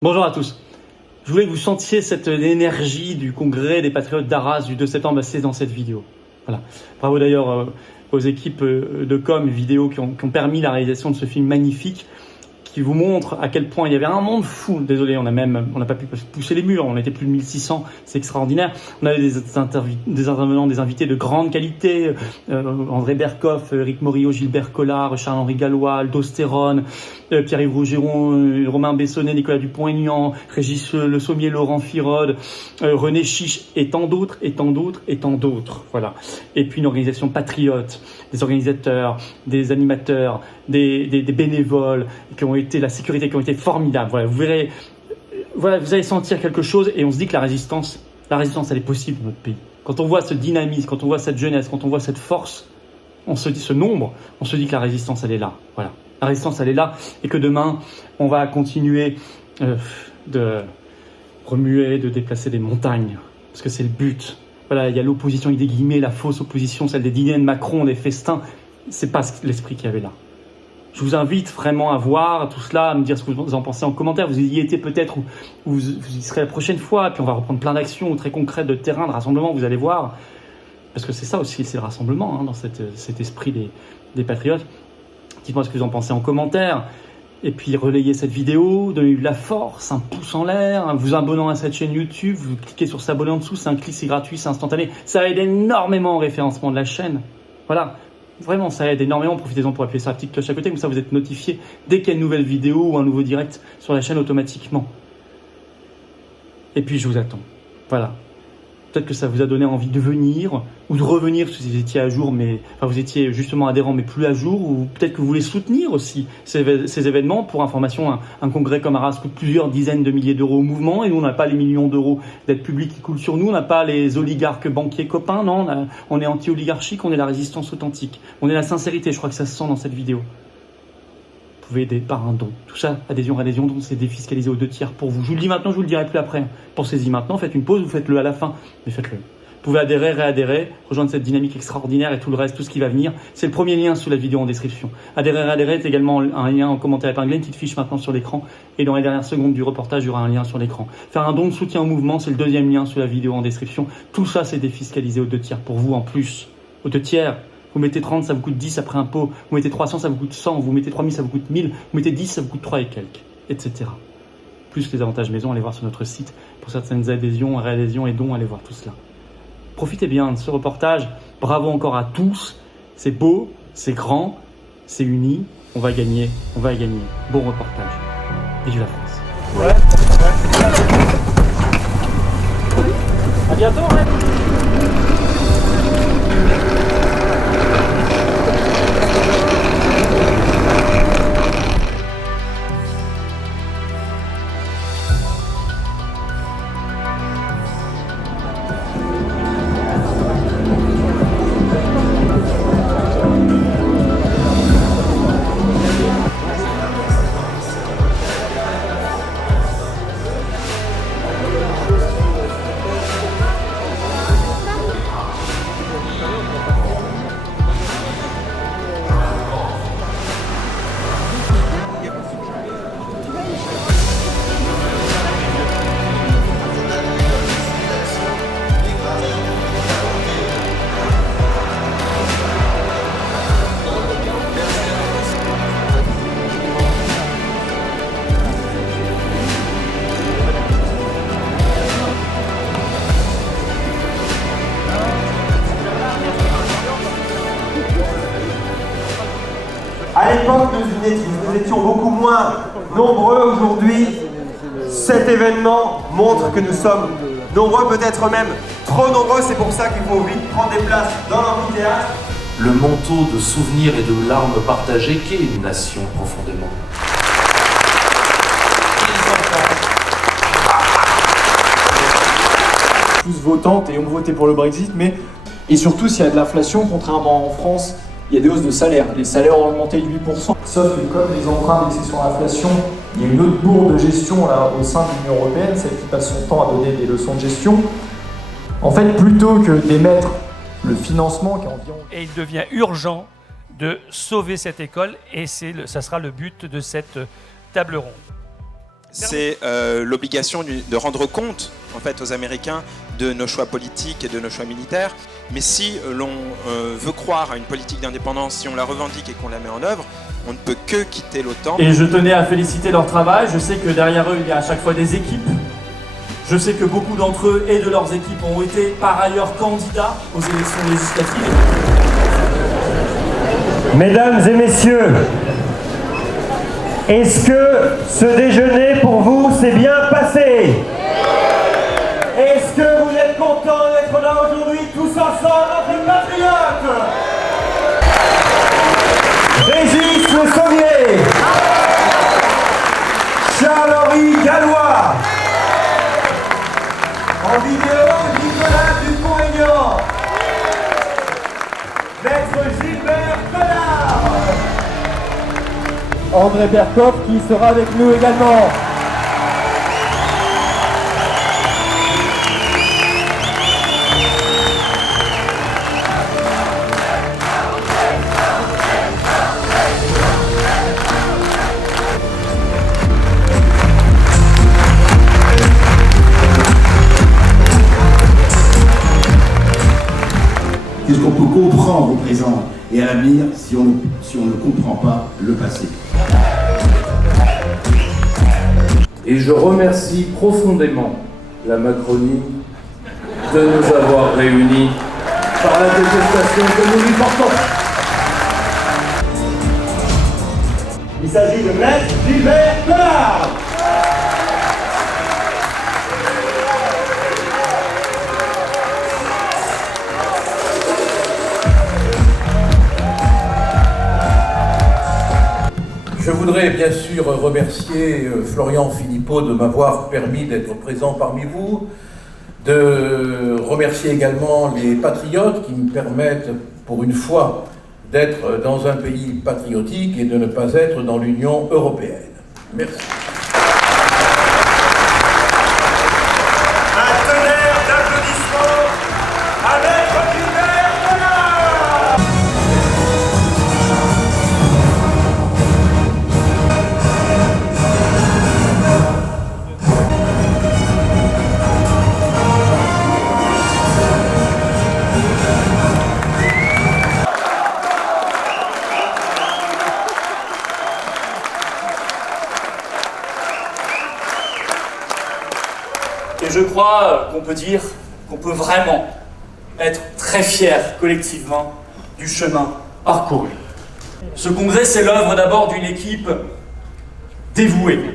Bonjour à tous. Je voulais que vous sentiez cette énergie du congrès des Patriotes d'Arras du 2 septembre, c'est dans cette vidéo. Voilà. Bravo d'ailleurs aux équipes de com vidéo qui ont permis la réalisation de ce film magnifique qui vous montre à quel point il y avait un monde fou. Désolé, on n'a pas pu pousser les murs, on était plus de 1600, c'est extraordinaire. On avait des intervenants, des invités de grande qualité, André Berkoff, Eric Morillo, Gilbert Collard, Charles-Henri Gallois, Aldo Stéron, Pierre-Yves Rougeron, Romain Bessonnet, Nicolas Dupont-Aignan, Régis Le Sommier, Laurent Firode, René Chiche et tant d'autres, et tant d'autres, et tant d'autres. Voilà. Et puis une organisation patriote, des organisateurs, des animateurs, des bénévoles qui ont été, la sécurité qui ont été formidables. Voilà, vous verrez, voilà, vous allez sentir quelque chose et on se dit que la résistance elle est possible dans notre pays. Quand on voit ce dynamisme, quand on voit cette jeunesse, quand on voit cette force, on se dit ce nombre, on se dit que la résistance elle est là. Voilà. La résistance elle est là et que demain on va continuer de remuer, de déplacer des montagnes parce que c'est le but. Voilà, il y a l'opposition, il y a des guillemets, la fausse opposition, celle des dîners de Macron, des festins. C'est pas l'esprit qu'il y avait là. Je vous invite vraiment à voir tout cela, à me dire ce que vous en pensez en commentaire. Vous y étiez peut-être ou vous y serez la prochaine fois. Puis on va reprendre plein d'actions très concrètes de terrain, de rassemblement, vous allez voir. Parce que c'est ça aussi, c'est le rassemblement, dans cet esprit des patriotes. Dites-moi ce que vous en pensez en commentaire. Et puis relayez cette vidéo, donnez-lui de la force, un pouce en l'air, vous abonnant à cette chaîne YouTube, vous cliquez sur s'abonner en dessous, c'est un clic, c'est gratuit, c'est instantané. Ça aide énormément au référencement de la chaîne. Voilà. Vraiment, ça aide énormément. Profitez-en pour appuyer sur la petite cloche à côté, comme ça vous êtes notifié dès qu'il y a une nouvelle vidéo ou un nouveau direct sur la chaîne automatiquement. Et puis je vous attends. Voilà. Peut-être que ça vous a donné envie de venir ou de revenir si vous étiez à jour, vous étiez justement adhérent mais plus à jour, ou peut-être que vous voulez soutenir aussi ces événements. Pour information, un congrès comme Arras coûte plusieurs dizaines de milliers d'euros au mouvement et nous on n'a pas les millions d'euros d'aide publique qui coulent sur nous, on n'a pas les oligarques banquiers copains, non, on est anti-oligarchique, on est la résistance authentique, on est la sincérité, je crois que ça se sent dans cette vidéo. Vous pouvez aider par un don. Tout ça, adhésion, don, c'est défiscalisé aux 2/3 pour vous. Je vous le dis maintenant, je vous le dirai plus après. Pensez-y maintenant, faites une pause ou faites-le à la fin, mais faites-le. Vous pouvez adhérer, réadhérer, rejoindre cette dynamique extraordinaire et tout le reste, tout ce qui va venir. C'est le premier lien sous la vidéo en description. Adhérer, réadhérer est également un lien en commentaire épinglé, une petite fiche maintenant sur l'écran. Et dans les dernières secondes du reportage, il y aura un lien sur l'écran. Faire un don de soutien au mouvement, c'est le deuxième lien sous la vidéo en description. Tout ça, c'est défiscalisé aux 2/3 pour vous en plus. Aux 2/3. Vous mettez 30, ça vous coûte 10 après impôt. Vous mettez 300, ça vous coûte 100. Vous mettez 3000, ça vous coûte 1000. Vous mettez 10, ça vous coûte 3 et quelques, etc. Plus les avantages maison, allez voir sur notre site. Pour certaines adhésions, réadhésions et dons, allez voir tout cela. Profitez bien de ce reportage. Bravo encore à tous. C'est beau, c'est grand, c'est uni. On va gagner, on va gagner. Bon reportage. Vive la France. Ouais. À bientôt, ouais. À l'époque, nous étions beaucoup moins nombreux. Aujourd'hui, cet événement montre que nous sommes nombreux, peut-être même trop nombreux. C'est pour ça qu'il faut vite prendre des places dans l'amphithéâtre. Le manteau de souvenirs et de larmes partagées qu'est une nation profondément. Tous votantes et ont voté pour le Brexit, et surtout s'il y a de l'inflation, contrairement en France, il y a des hausses de salaire. Les salaires ont augmenté de 8%. Sauf que comme les emprunts indexés sur l'inflation, il y a une autre bourre de gestion là, au sein de l'Union européenne, celle qui passe son temps à donner des leçons de gestion. En fait, plutôt que d'émettre le financement qui est environ... Et il devient urgent de sauver cette école et ça sera le but de cette table ronde. c'est l'obligation de rendre compte en fait, aux Américains de nos choix politiques et de nos choix militaires. Mais si l'on veut croire à une politique d'indépendance, si on la revendique et qu'on la met en œuvre, on ne peut que quitter l'OTAN. Et je tenais à féliciter leur travail. Je sais que derrière eux, il y a à chaque fois des équipes. Je sais que beaucoup d'entre eux et de leurs équipes ont été par ailleurs candidats aux élections législatives. Mesdames et messieurs, est-ce que ce déjeuner pour vous s'est bien passé? Est-ce que vous êtes contents d'être là aujourd'hui tous ensemble entre les patriotes? Régis Le Sommier, Charles-Henri Gallois, en vidéo Nicolas Dupont-Aignan, Maître Gilbert Collard, André Berkoff qui sera avec nous également. Qu'est-ce qu'on peut comprendre au présent et à l'avenir si on ne comprend pas le passé? Et je remercie profondément la Macronie de nous avoir réunis par la détestation que nous lui portons. Il s'agit de Maître Gilbert Collard. Je voudrais bien sûr remercier Florian Philippot de m'avoir permis d'être présent parmi vous, de remercier également les patriotes qui me permettent pour une fois d'être dans un pays patriotique et de ne pas être dans l'Union européenne. Merci. Un tonnerre d'applaudissements à Maître Gilbert Collard. Et je crois qu'on peut dire qu'on peut vraiment être très fiers collectivement du chemin parcouru. Ce congrès, c'est l'œuvre d'abord d'une équipe dévouée,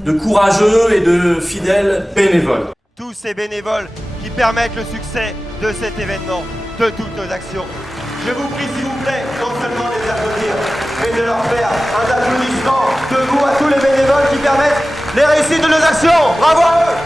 de courageux et de fidèles bénévoles. Tous ces bénévoles qui permettent le succès de cet événement, de toutes nos actions. Je vous prie s'il vous plaît, non seulement de les applaudir, mais de leur faire un applaudissement debout à tous les bénévoles qui permettent les réussites de nos actions. Bravo à eux!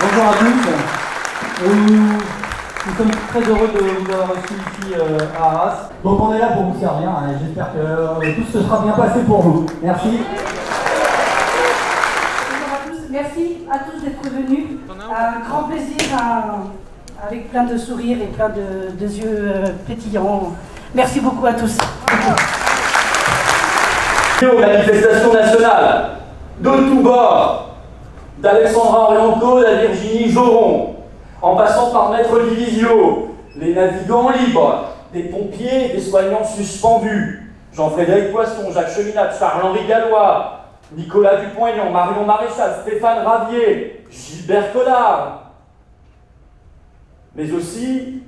Bonjour à tous. Nous sommes très heureux de vous avoir reçu ici à Arras. Donc on est là pour vous servir, hein, et j'espère que tout se sera bien passé pour vous. Merci. Bonjour à tous, merci à tous d'être venus. Un grand plaisir avec plein de sourires et plein de yeux pétillants. Merci beaucoup à tous. Aux manifestations nationales, de tous bords, d'Alexandra Orienco à Virginie Joron, en passant par Maître Divisio, les navigants libres, des pompiers et des soignants suspendus, Jean-Frédéric Poisson, Jacques Cheminade, Charles-Henri Gallois, Nicolas Dupont-Aignan, Marion Maréchal, Stéphane Ravier, Gilbert Collard, mais aussi,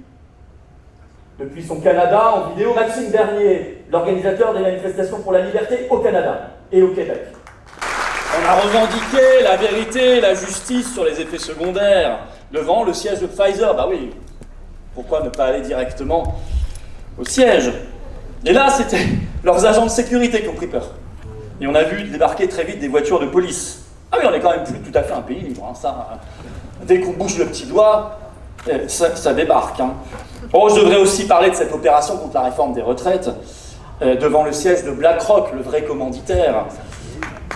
depuis son Canada en vidéo, Maxime Bernier, l'organisateur des manifestations pour la liberté au Canada et au Québec. On a revendiqué la vérité et la justice sur les effets secondaires devant le siège de Pfizer. Bah oui, pourquoi ne pas aller directement au siège? Et là, c'était leurs agents de sécurité qui ont pris peur. Et on a vu débarquer très vite des voitures de police. Ah oui, on est quand même plus tout à fait un pays libre, hein, ça. Dès qu'on bouge le petit doigt, ça débarque. Hein. Oh, je devrais aussi parler de cette opération contre la réforme des retraites. devant le siège de BlackRock, le vrai commanditaire,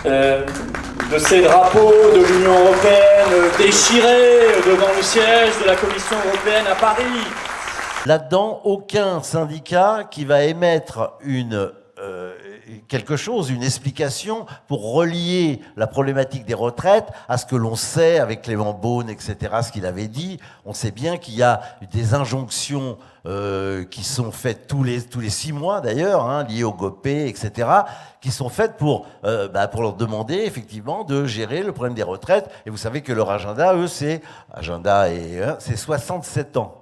de ces drapeaux de l'Union européenne déchirés devant le siège de la Commission européenne à Paris. Là-dedans, aucun syndicat qui va émettre quelque chose, une explication pour relier la problématique des retraites à ce que l'on sait avec Clément Beaune, etc., ce qu'il avait dit. On sait bien qu'il y a des injonctions qui sont faites tous les 6 mois d'ailleurs, hein, liées au GOPÉ, etc., qui sont faites pour leur demander effectivement de gérer le problème des retraites. Et vous savez que leur agenda, eux, c'est 67 ans.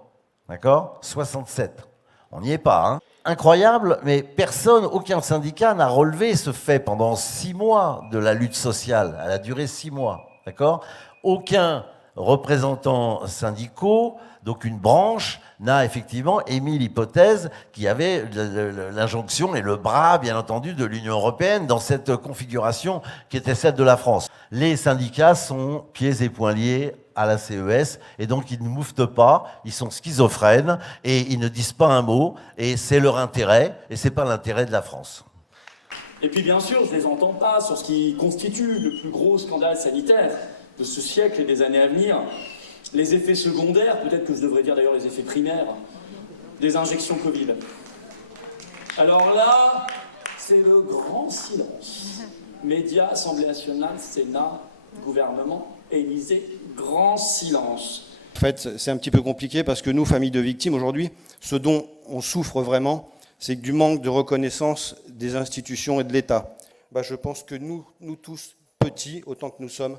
D'accord ? 67. On n'y est pas, hein ? Incroyable, mais personne, aucun syndicat n'a relevé ce fait pendant 6 mois de la lutte sociale. Elle a duré 6 mois, d'accord ? Aucun représentant syndicaux, donc une branche, n'a effectivement émis l'hypothèse qu'il y avait l'injonction et le bras, bien entendu, de l'Union européenne dans cette configuration qui était celle de la France. Les syndicats sont pieds et poings liés à la CES, et donc ils ne mouftent pas, ils sont schizophrènes, et ils ne disent pas un mot, et c'est leur intérêt, et c'est pas l'intérêt de la France. Et puis bien sûr, je ne les entends pas sur ce qui constitue le plus gros scandale sanitaire de ce siècle et des années à venir, les effets secondaires, peut-être que je devrais dire d'ailleurs les effets primaires, des injections Covid. Alors là, c'est le grand silence. Médias, Assemblée nationale, Sénat, gouvernement, Élysée, grand silence. En fait, c'est un petit peu compliqué parce que nous, familles de victimes, aujourd'hui, ce dont on souffre vraiment, c'est du manque de reconnaissance des institutions et de l'État. Je pense que nous tous, petits, autant que nous sommes,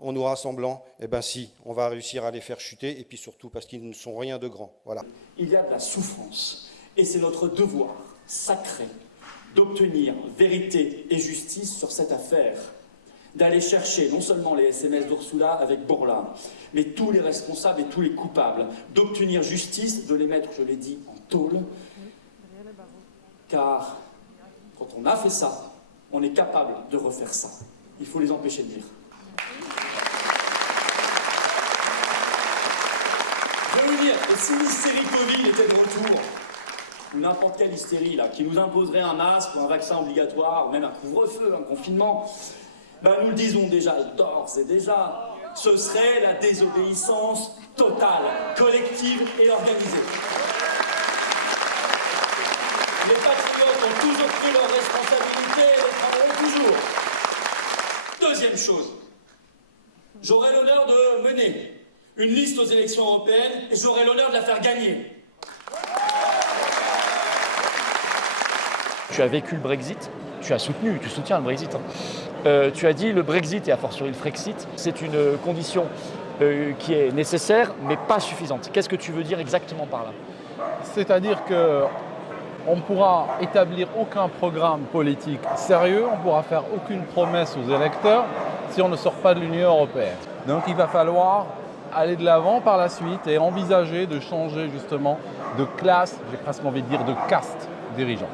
en nous rassemblant, si, on va réussir à les faire chuter, et puis surtout parce qu'ils ne sont rien de grand. Voilà. Il y a de la souffrance, et c'est notre devoir sacré d'obtenir vérité et justice sur cette affaire, d'aller chercher non seulement les SMS d'Ursula avec Bourla, mais tous les responsables et tous les coupables, d'obtenir justice, de les mettre, je l'ai dit, en tôle, car quand on a fait ça, on est capable de refaire ça. Il faut les empêcher de dire. Je veux vous dire, et si l'hystérie Covid était de retour, ou n'importe quelle hystérie là, qui nous imposerait un masque ou un vaccin obligatoire, ou même un couvre-feu, un confinement, nous le disons déjà, d'ores et déjà, ce serait la désobéissance totale, collective et organisée. Les patriotes ont toujours pris leurs responsabilités et les prendront toujours. Deuxième chose, j'aurai l'honneur de mener une liste aux élections européennes et j'aurai l'honneur de la faire gagner. Tu as vécu le Brexit, tu as soutenu, tu soutiens le Brexit. Tu as dit le Brexit et a fortiori le Frexit, c'est une condition qui est nécessaire mais pas suffisante. Qu'est-ce que tu veux dire exactement par là ? C'est-à-dire qu'on ne pourra établir aucun programme politique sérieux, on ne pourra faire aucune promesse aux électeurs si on ne sort pas de l'Union européenne. Donc il va falloir aller de l'avant par la suite et envisager de changer justement de classe, j'ai presque envie de dire de caste dirigeante.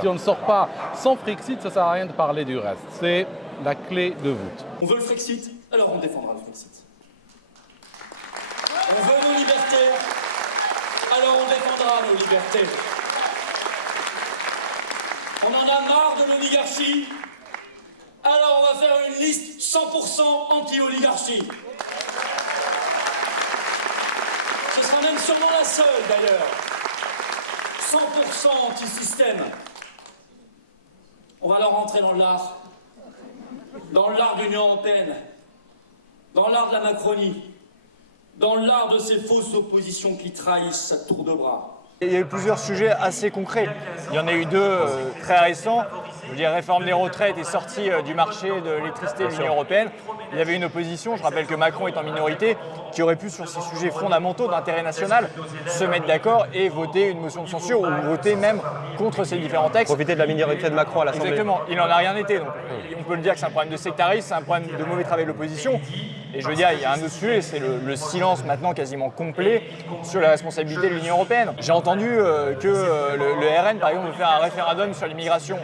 Si on ne sort pas sans Frexit, ça ne sert à rien de parler du reste. C'est la clé de voûte. On veut le Frexit, alors on défendra le Frexit. On veut nos libertés, alors on défendra nos libertés. On en a marre de l'oligarchie, alors on va faire une liste 100% anti-oligarchie. Ce sera même sûrement la seule d'ailleurs. 100% anti-système. On va leur rentrer dans l'art de l'Union européenne, dans l'art de la Macronie, dans l'art de ces fausses oppositions qui trahissent à tour de bras. Il y a eu plusieurs sujets assez concrets. Il y en a eu deux très récents. Je veux dire, réforme des retraites et sortie du marché de l'électricité de l'Union européenne. Il y avait une opposition, je rappelle que Macron est en minorité, qui aurait pu, sur ces sujets fondamentaux d'intérêt national, se mettre d'accord et voter une motion de censure ou voter même contre ces différents textes. Profiter de la minorité de Macron à l'Assemblée. Exactement. Il n'en a rien été. Donc, on peut le dire que c'est un problème de sectarisme, c'est un problème de mauvais travail de l'opposition. Et je veux dire, il y a un autre sujet, c'est le silence maintenant quasiment complet sur la responsabilité de l'Union européenne. J'ai entendu que le RN, par exemple, veut faire un référendum sur l'immigration.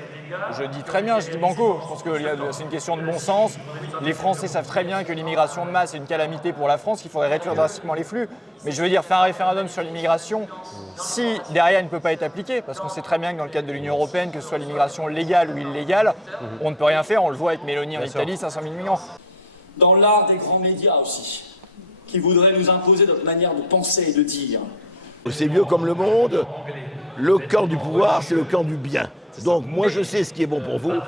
Je dis très bien, je dis banco. Je pense que c'est une question de bon sens. Les Français savent très bien que l'immigration de masse est une calamité pour la France, qu'il faut faudrait réduire drastiquement les flux. Mais je veux dire, faire un référendum sur l'immigration, si derrière il ne peut pas être appliqué, parce qu'on sait très bien que dans le cadre de l'Union européenne, que ce soit l'immigration légale ou illégale, on ne peut rien faire. On le voit avec Mélanie en Italie, 500 000 migrants. Dans l'art des grands médias aussi, qui voudraient nous imposer notre manière de penser et de dire. C'est mieux comme le monde, le camp du pouvoir, c'est le camp du bien. Donc moi je sais ce qui est bon pour vous,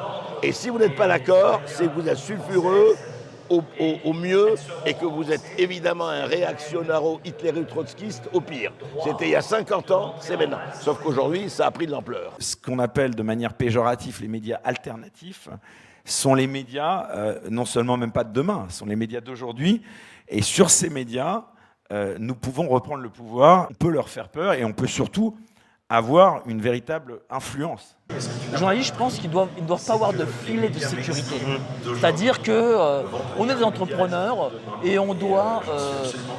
et si vous n'êtes pas d'accord, c'est que vous êtes sulfureux au mieux, et que vous êtes évidemment un réactionnaro-hitléro-trotskiste au pire. C'était il y a 50 ans, c'est maintenant. Sauf qu'aujourd'hui, ça a pris de l'ampleur. Ce qu'on appelle de manière péjorative les médias alternatifs sont les médias, non seulement même pas de demain, sont les médias d'aujourd'hui, et sur ces médias, nous pouvons reprendre le pouvoir, on peut leur faire peur, et on peut surtout avoir une véritable influence. Les journalistes, je pense qu'ils ne doivent pas avoir de filet de sécurité. C'est-à-dire qu'on est des entrepreneurs et on doit,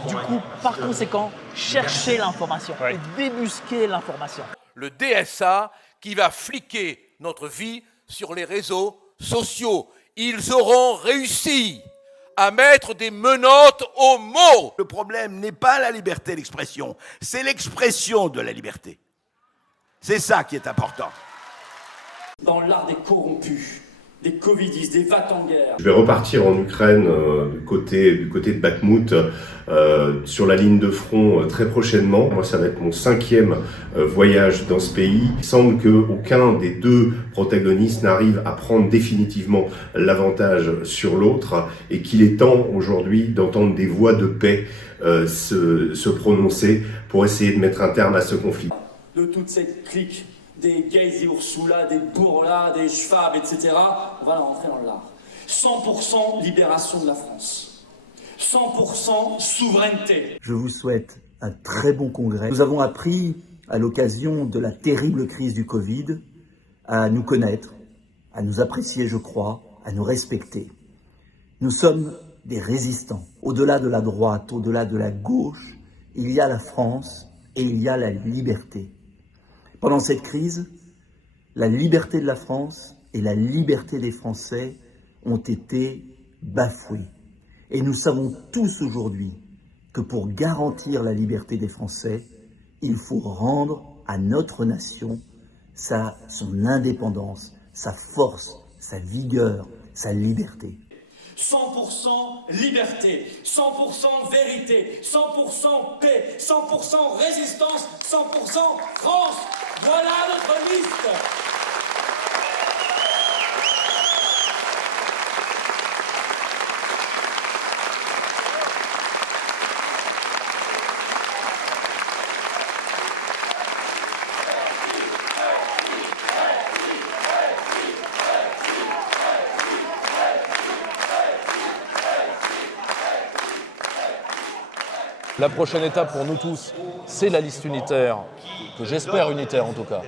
du coup, par conséquent, chercher l'information et débusquer l'information. Le DSA qui va fliquer notre vie sur les réseaux sociaux. Ils auront réussi à mettre des menottes aux mots. Le problème n'est pas la liberté d'expression, c'est l'expression de la liberté. C'est ça qui est important. Dans l'art des corrompus, des covidistes, des va-t-en-guerre. Je vais repartir en Ukraine du côté de Bakhmout, sur la ligne de front très prochainement. Moi, ça va être mon 5e voyage dans ce pays. Il semble qu'aucun des deux protagonistes n'arrive à prendre définitivement l'avantage sur l'autre et qu'il est temps aujourd'hui d'entendre des voix de paix se prononcer pour essayer de mettre un terme à ce conflit. De toute cette clique, des Gays et Ursula, des Bourla, des Schwab, etc., on va la rentrer dans l'art. 100% libération de la France. 100% souveraineté. Je vous souhaite un très bon congrès. Nous avons appris, à l'occasion de la terrible crise du Covid, à nous connaître, à nous apprécier, je crois, à nous respecter. Nous sommes des résistants. Au-delà de la droite, au-delà de la gauche, il y a la France et il y a la liberté. Pendant cette crise, la liberté de la France et la liberté des Français ont été bafouées. Et nous savons tous aujourd'hui que pour garantir la liberté des Français, il faut rendre à notre nation son indépendance, sa force, sa vigueur, sa liberté. 100% liberté, 100% vérité, 100% paix, 100% résistance, 100% France. Voilà notre liste. La prochaine étape pour nous tous, c'est la liste unitaire, que j'espère unitaire en tout cas,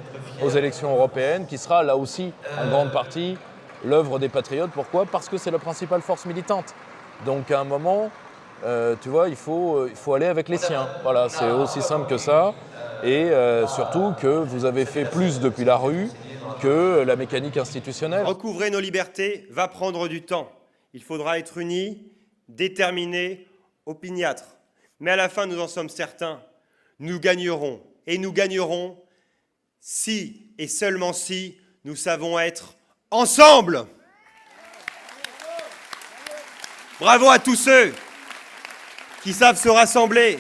aux élections européennes, qui sera là aussi en grande partie l'œuvre des patriotes. Pourquoi ? Parce que c'est la principale force militante. Donc à un moment, tu vois, il faut aller avec les siens. Voilà, c'est aussi simple que ça. Et surtout que vous avez fait plus depuis la rue que la mécanique institutionnelle. Recouvrer nos libertés va prendre du temps. Il faudra être unis, déterminés, opiniâtres. Mais à la fin, nous en sommes certains, nous gagnerons. Et nous gagnerons si, et seulement si, nous savons être ensemble. Bravo à tous ceux qui savent se rassembler,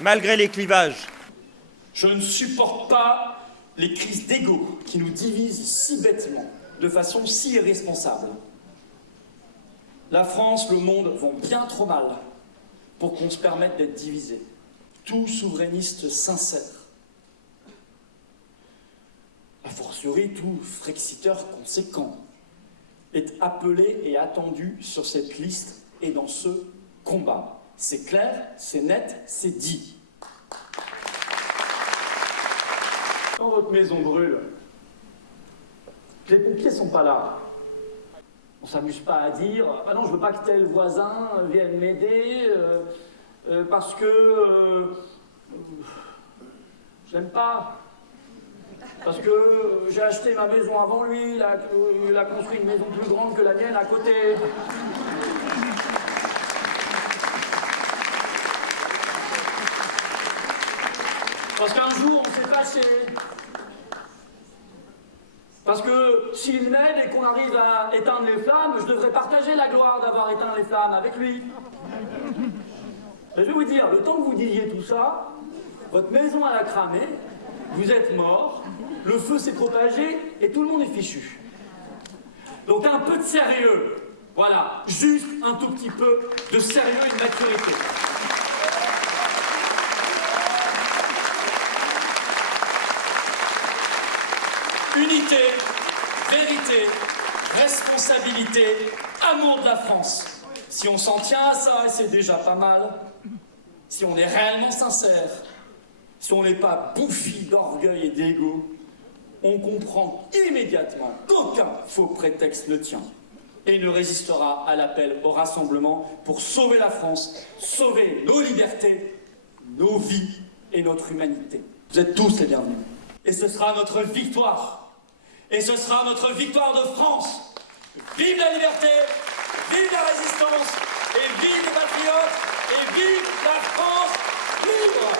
malgré les clivages. Je ne supporte pas les crises d'ego qui nous divisent si bêtement, de façon si irresponsable. La France, le monde vont bien trop mal pour qu'on se permette d'être divisés. Tout souverainiste sincère, a fortiori tout frexiteur conséquent, est appelé et attendu sur cette liste et dans ce combat. C'est clair, c'est net, c'est dit. Quand votre maison brûle, les pompiers sont pas là. On s'amuse pas à dire « Ah non, je veux pas que tel voisin vienne m'aider parce que je l'aime pas. Parce que j'ai acheté ma maison avant lui, il a construit une maison plus grande que la mienne à côté. » Parce qu'un jour, on s'est fâché. Parce que s'il m'aide et qu'on arrive à éteindre les flammes, je devrais partager la gloire d'avoir éteint les flammes avec lui. Et je vais vous dire, le temps que vous disiez tout ça, votre maison elle a cramé, vous êtes mort, le feu s'est propagé et tout le monde est fichu. Donc un peu de sérieux, voilà, juste un tout petit peu de sérieux et de maturité. Unité, vérité, responsabilité, amour de la France. Si on s'en tient à ça, et c'est déjà pas mal, si on est réellement sincère, si on n'est pas bouffi d'orgueil et d'ego, on comprend immédiatement qu'aucun faux prétexte ne tient et ne résistera à l'appel au rassemblement pour sauver la France, sauver nos libertés, nos vies et notre humanité. Vous êtes tous les bienvenus. Et ce sera notre victoire. Et ce sera notre victoire de France. Vive la liberté, vive la résistance, et vive les patriotes, et vive la France libre!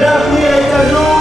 L'avenir est à nous.